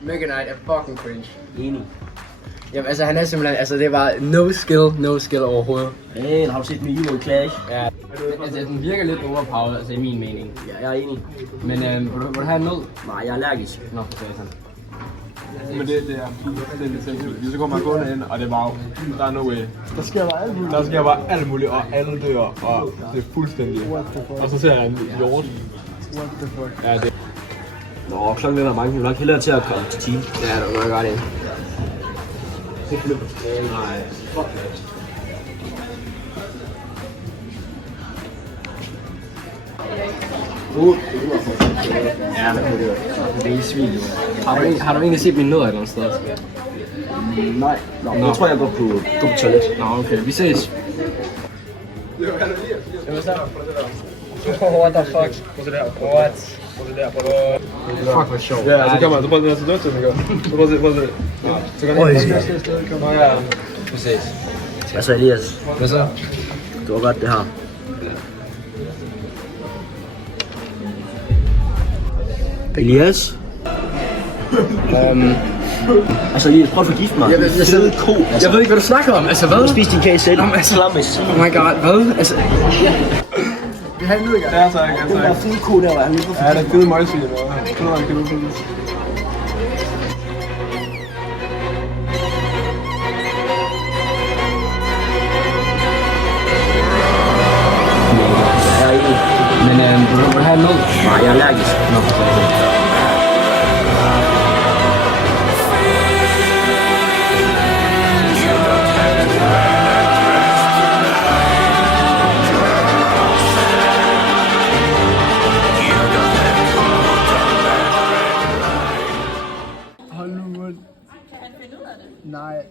Mega Knight er fucking cringe. Enig. Jamen altså, han er simpelthen, altså det var no skill overhovedet. Hey, har du set min Evo Clash? Ja, altså den virker lidt overpowered, altså i min mening. Ja, jeg er enig. Men vil du have en nød? Nej, jeg er allergisk. Nå, for satan. Men det er fuldstændig sindssygt. Så kommer man gående ind, og det er bare, der er no way. Der sker bare alt muligt. Der sker bare alt muligt, og alle dør, og det er fuldstændig. Og så ser jeg en hjort. What the fuck? Ja, det Nå, klokken er mange. Vi er nok hellere til at komme til team. Ja, det var godt det. Nej, fuck Ja, det er svin, jo. Har du egentlig set min nødder et eller andet sted? Nej. Nå, jeg tror, jeg går på toilet. Nå, okay. Vi ses. What the fuck? What? Fuck, hvor sjovt. Ja, så kommer jeg. Så prøv at se dødt til den, ikke? Prøv at se. Så kan jeg. Nå ja. Vi ses. Hvad så, Elias? Hvad så? Det var godt, det her. Elias? Altså Elias, prøv at forgifte mig. Jeg ved ikke, hvad du snakker om. Altså, hvad? Spis din kage selv. Jamen, altså, Klam med svin. oh my god, hvad? Altså, Vi har en nød, Ja, tak. Den der fede ko der, var han lige på. Ja, det er fede møgsvin. Kan du få det? Jeg er enig. men vil du have en nød? Nej, jeg er allergisk. Nå, for satan. Hold nu mund. Nej.